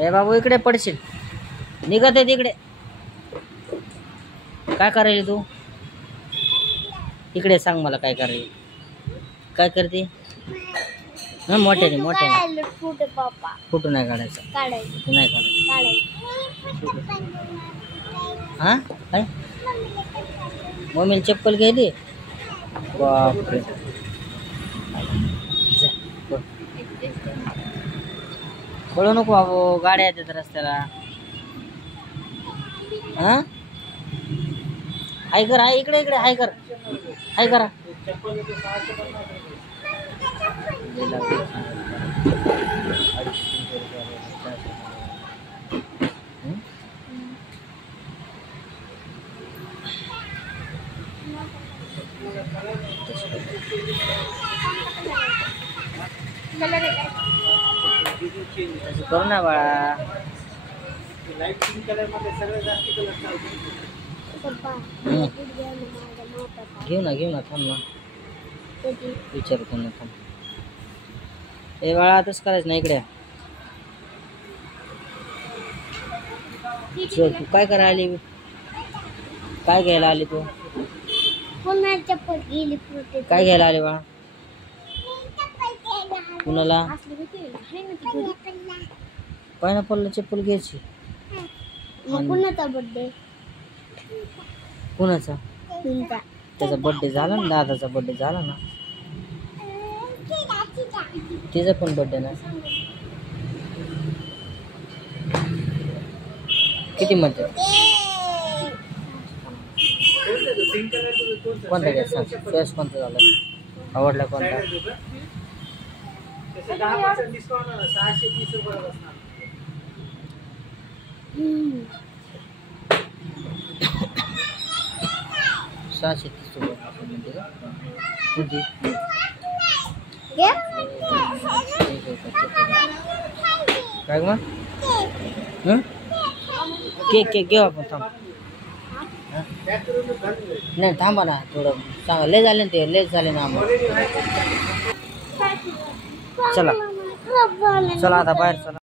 ए बाबू इकडे पडशील, निघत आहे तिकडे. काय करायली तू? इकडे सांग मला काय करायली, काय करते? हा मोठ्याने मोठ्याने. फोटो नाही काढायचा, नाही काढायचं. हा काय मम्मीला चप्पल घ्यायली? बापरे. बोलू नको बाबू, गाड्या येतात रस्त्याला. हा हाय कर, हाय इकडे इकडे हाय कर, हाय करा. करू ना बाळा. घेऊ ना थांब ना, विचारतो ना थांब. ए बाळा तसं करायचं ना, इकडे तू काय करायला आली? काय घ्यायला आली तू? काय घ्यायला आली बाळा? कुणाला? पायनॅपलला चप्पल घ्यायची? कुणाचा बर्थडे? कुणाचा? त्याचा बर्थडे झाला ना, दादाचा बर्थडे झाला ना. तिचा पण बर्थडे ना. किती म्हणते? कोणता घ्यायचा? चॉईस कोणता झाला? आवडला कोणता? 10% डिस्काउंट 630 रुपये बसणार. काय मग? केक घेऊ आपण. थांब नाही, थांबा ना थोडं, सांगा. लय झाले ना ते, लेट झाले ना आम्हाला. चला चला आता बाहेर चला.